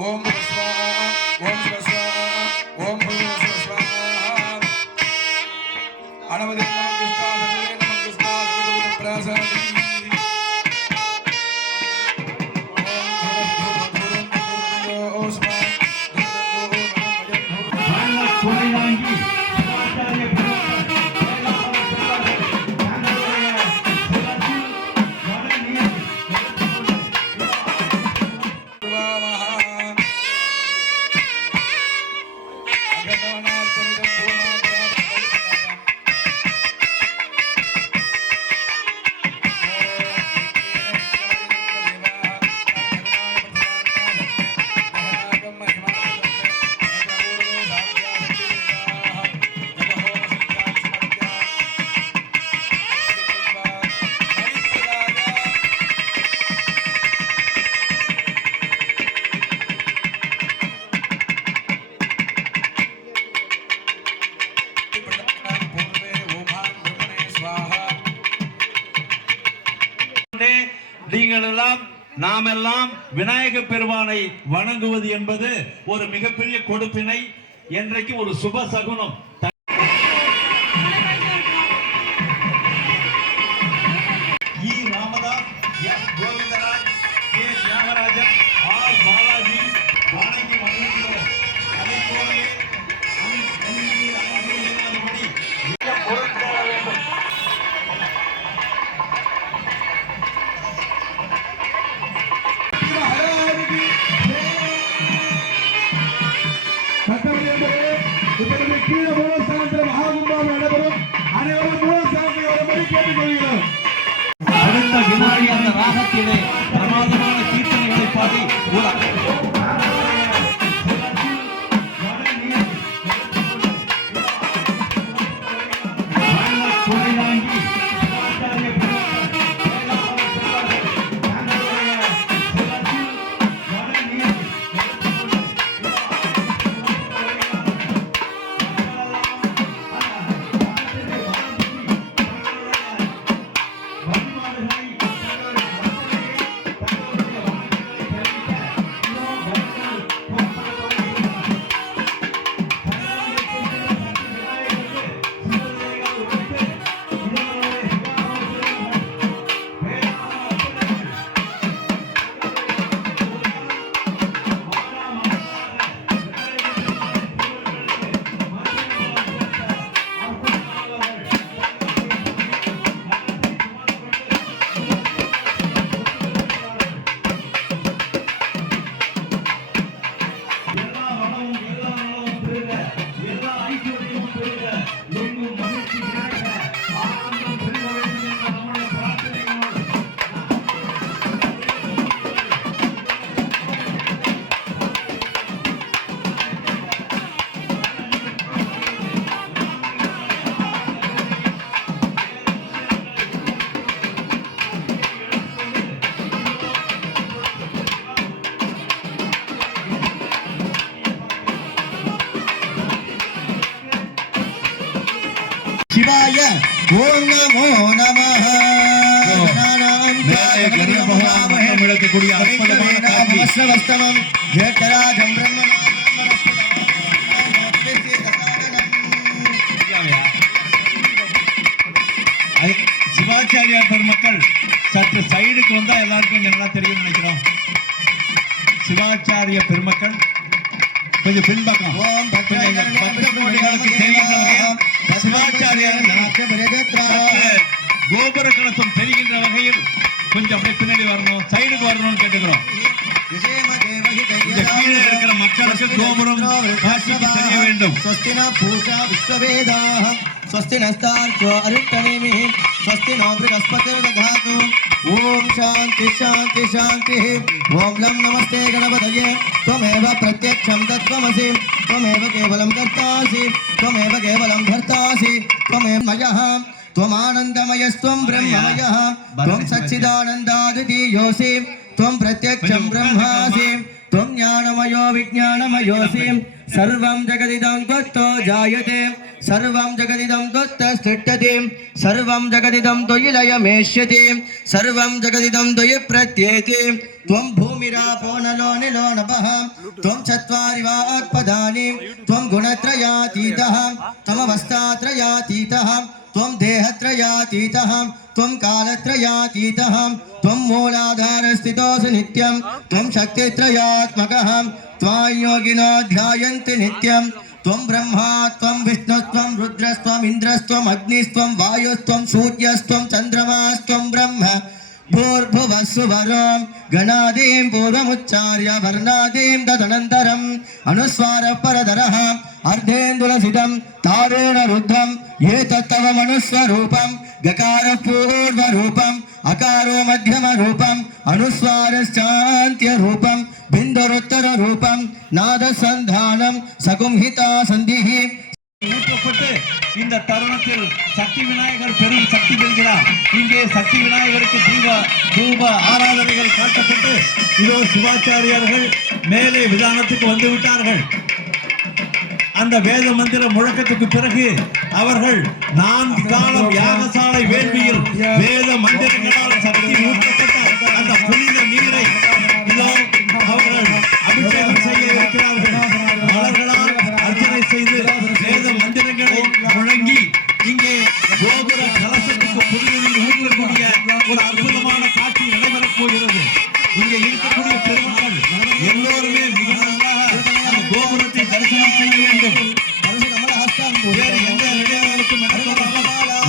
ஓம் ஸ்வாஹா ஓம் ஸ்வாஹா ஓம் ஸ்வாஹா அனவதி நீங்கள் எல்லாம் நாம் எல்லாம் விநாயக பெருமானை வணங்குவது என்பது ஒரு மிகப்பெரிய கொடுப்பினை. என்றைக்கு ஒரு சுப சகுனம். ராமதாஸ், கோவிந்தராஜ், கே தியாகராஜன், ஆர் பாலாஜி வணங்கி வணங்குகிறோம். அதை போலவே பொருட்கார வேண்டும். அடுத்த வினாடி அந்த ராகத்திலே பிரமாதமான கீர்த்தனைகளை பாடி शिवाय ओम नमो नमः சிவாச்சாரியா பெருமக்கள் சற்று சைடுக்கு வந்தா எல்லாருக்கும் நல்லா தெரியும் நினைக்கிறோம். சிவாச்சாரிய பெருமக்கள் கொஞ்சம் பின்பக்கம் கோபுர கலசம் தெரிகின்ற வகையில் கொஞ்சம் அப்படியே பின்னாடி வரணும், சைடுக்கு வரணும்னு கேட்டுக்கிறோம். கீழே இருக்கிற மக்களுக்கு கோபுரம் காட்சிக்கு தெரிய வேண்டும். स्वस्ति नस्तार्क्यो अरुत्तमेमिः स्वस्ति नो बृहस्पतिर्दधातु ओम शांति शांति शांति ओम लं नमस्ते गणपतये त्वमेव प्रत्यक्षं तत्त्वमसि त्वमेव केवलं कर्तासि त्वमेव केवलं भर्तासि त्वमेव मयः त्वमानन्दमयस्त्वं ब्रह्ममयः त्वं सच्चिदानन्दादितीयोऽसि त्वं प्रत्यक्षं ब्रह्मासि त्वं ज्ञानमयो विज्ञानमयोऽसि सर्वं जगदिदं त्वत्तो जायते सर्वं जगदिदं त्वत्तस्तिष्ठति सर्वं जगदिदं त्वयि लयमेष्यति सर्वं जगदिदं त्वयि प्रत्येति त्वं भूमिरापो नलो निलो नभः त्वं चत्वारि वाक्पदानि त्वं गुणत्रयातीतः त्वमवस्थात्रयातीतः त्वं देहत्रयातीतः त्वं कालत्रयातीतः त्वं मूलाधारस्थितोऽसि नित्यं त्वं शक्तित्रयात्मकः त्वां योगिनो ध्यायन्ति नित्यं त्वं ब्रह्मा त्वं विष्णुस्त्वं रुद्रस्त्वम् इन्द्रस्त्वम् अग्निस्त्वं वायुस्त्वं सूर्यस्त्वं चन्द्रमास्त्वं ब्रह्म भूर्भुवः सुवरं गणादीं पूर्वमुच्चार्य वर्णादीं तदनन्तरम् अनुस्वारः परधरः अर्धेन्दुलसितं तारेण रुद्धं एतत्तव मनुस्वरूपं गकारः पूर्वरूपम् अकारो मध्यमरूपम् अनुस्वारश्चान्त्यरूपं बिन्दुरुत्तररूपं नादसन्धानं सकुंहिता सन्धिः ஊற்றப்பட்டு இந்த தருணத்தில் சக்தி விநாயகர் பெரும் சக்தி பெறுகிறார். இங்கே சக்தி விநாயகருக்கு தூப ஆராதனைகள் காட்டப்பட்டு இதோ சிவாச்சாரியார்கள் மேலே விதானத்துக்கு வந்து விட்டார்கள். அந்த வேத மந்திர முழக்கத்துக்கு பிறகு அவர்கள் 4 காலம் யாகசாலை வேள்வியில் வேத மந்திரங்களால் சக்தி ஊற்றப்பட்ட அந்த புனித நீரை இதோ அவர்கள் அபிஷேகம் செய்ய இருக்கிறார்கள். மலர்களால் அர்ச்சனை செய்து வேத மந்திரங்களை முழங்கி இங்கே கோபுர கலசத்துக்கு புனித நீர் ஊற்றக்கூடிய ஒரு அற்புதமான காட்சி நடைபெறப் போகிறது. இங்கே இருக்கக்கூடிய பெருமக்கள் எல்லோருமே மிக நன்றாக அந்த கோபுரத்தை தரிசனம் செய்ய வேண்டும். வேறு எந்த நிலையங்களுக்கும்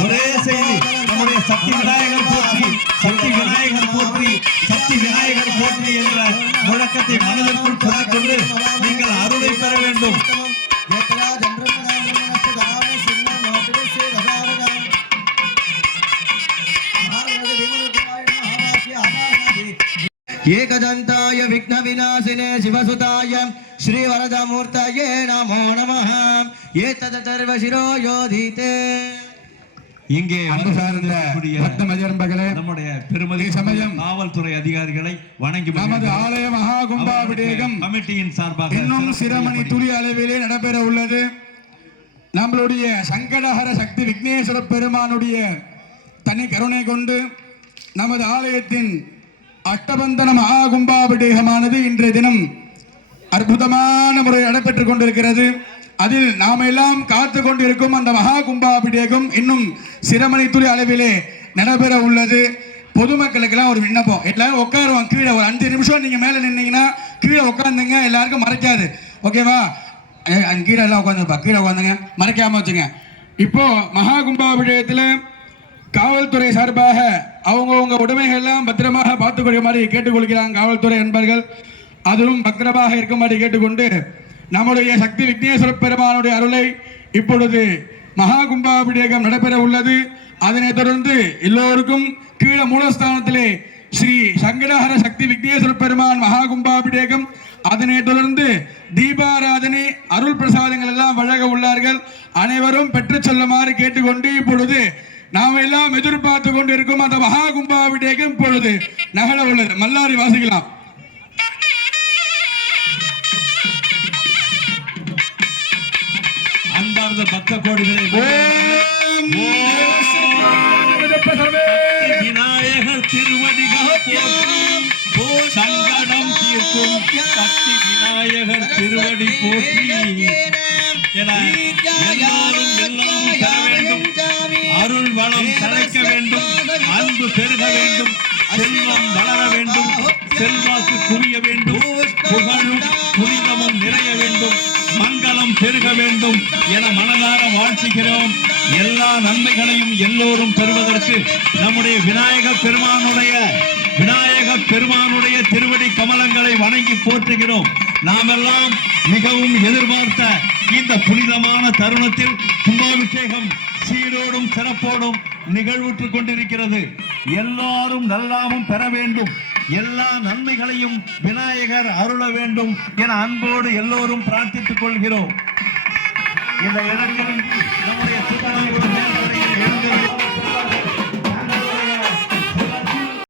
ஒரே செய்தி, நம்முடைய சக்தி விநாயகர் போற்றி, சக்தி விநாயகர் போற்றி, சக்தி விநாயகர் போற்றி என்ற முழக்கத்தை மனதிற்குள் சொல்லிக்கொண்டு நீங்கள் அருளை பெற வேண்டும். एकदन्ताय विघ्नविनाशिने शिवसुताय श्रीवरदमूर्तये नमो नमः एतदथर्वशिरो योधीते. இங்கே நம்முடைய பெருமதி சமயம் காவல்துறை அதிகாரிகளை வணங்கி நமது ஆலய மகா கும்பாபிஷேகம் கமிட்டியின் சார்பாக இன்னும் சிரமணி துளி அளவிலே நடைபெற உள்ளது. நம்மளுடைய சங்கடஹர சக்தி விக்னேஸ்வர பெருமானுடைய தனி கருணை கொண்டு நமது ஆலயத்தின் அஷ்டபந்தன மகா கும்பாபிஷேகமானது இன்றைய தினம் அற்புதமான முறையில் நடைபெற்றுக் கொண்டிருக்கிறது. அதில் நாம் எல்லாம் காத்து கொண்டிருக்கும் அந்த மகா கும்பாபிஷேகம் இன்னும் சிரமணி துளி அளவிலே நடைபெற உள்ளது. பொதுமக்களுக்கெல்லாம் ஒரு விண்ணப்பம், எல்லாரும் உட்காருவாங்க கீழே. ஒரு 5 நிமிஷம் நீங்கள் மேலே நின்னீங்கன்னா கீழே உட்காந்துங்க, எல்லாருக்கும் மறைக்காது. ஓகேவா? கீழே எல்லாம் உட்காந்துப்பா, கீழே உட்காந்துங்க, மறைக்காம வச்சுங்க. இப்போ மகா கும்பாபிஷேகத்தில் காவல்துறை சார்பாக அவங்கவுங்க உடைமைகள் எல்லாம் பத்திரமாக பார்த்துக்கொள்ள மாதிரி கேட்டுக்கொள்கிறாங்க காவல்துறை நண்பர்கள். அதுவும் பத்திரமாக இருக்குமாறு கேட்டுக்கொண்டு நம்முடைய சக்தி விக்னேஸ்வர பெருமானுடைய அருளை இப்பொழுது மகா கும்பாபிஷேகம் நடைபெற உள்ளது. அதனைத் தொடர்ந்து எல்லோருக்கும் கீழே மூலஸ்தானத்திலே ஸ்ரீ சங்கடஹர சக்தி விக்னேஸ்வர பெருமான் மகா கும்பாபிஷேகம், அதனைத் தொடர்ந்து தீபாராதனை அருள் பிரசாதங்கள் எல்லாம் வழங்க உள்ளார்கள். அனைவரும் பெற்று செல்லுமாறு கேட்டுக்கொண்டு இப்பொழுது நாம் எல்லாம் எதிர்பார்த்து கொண்டு இருக்கும் அந்த மகா கும்பாபிஷேகம் இப்பொழுது நகர உள்ளது. மல்லாரி வாசிக்கலாம். அன்பார்ந்த பக்த கோடிகளே, விநாயகர் திருவடிகள் போற்றி, சங்கடம் தீர்க்கும் சக்தி விநாயகர் திருவடி போற்றி என எல்லாரும் எல்லாம் பெற வேண்டும். அருள் வளம் தழைக்க வேண்டும், அன்பு பெருக வேண்டும், செல்வம் வளர வேண்டும், செல்வாக்கு குவிய வேண்டும், புகழும் புனிதமும் நிறைய வேண்டும், மங்களம் பெருக வேண்டும் என மனதார வாழ்த்துகிறோம். எல்லா நன்மைகளையும் எல்லோரும் பெறுவதற்கு நம்முடைய விநாயகப் பெருமானுடைய திருவடி கமலங்களை வணங்கி போற்றுகிறோம். நாமெல்லாம் மிகவும் எதிர்பார்த்த இந்த புனிதமான தருணத்தில் கும்பாபிஷேகம் சீரோடும் சிறப்போடும் நிகழ்வுற்றுக் கொண்டிருக்கிறது. எல்லாரும் நல்லாமும் பெற வேண்டும், எல்லா நன்மைகளையும் விநாயகர் அருள வேண்டும் என அன்போடு எல்லோரும் பிரார்த்தித்துக் கொள்கிறோம். இந்த இடத்தில் நம்முடைய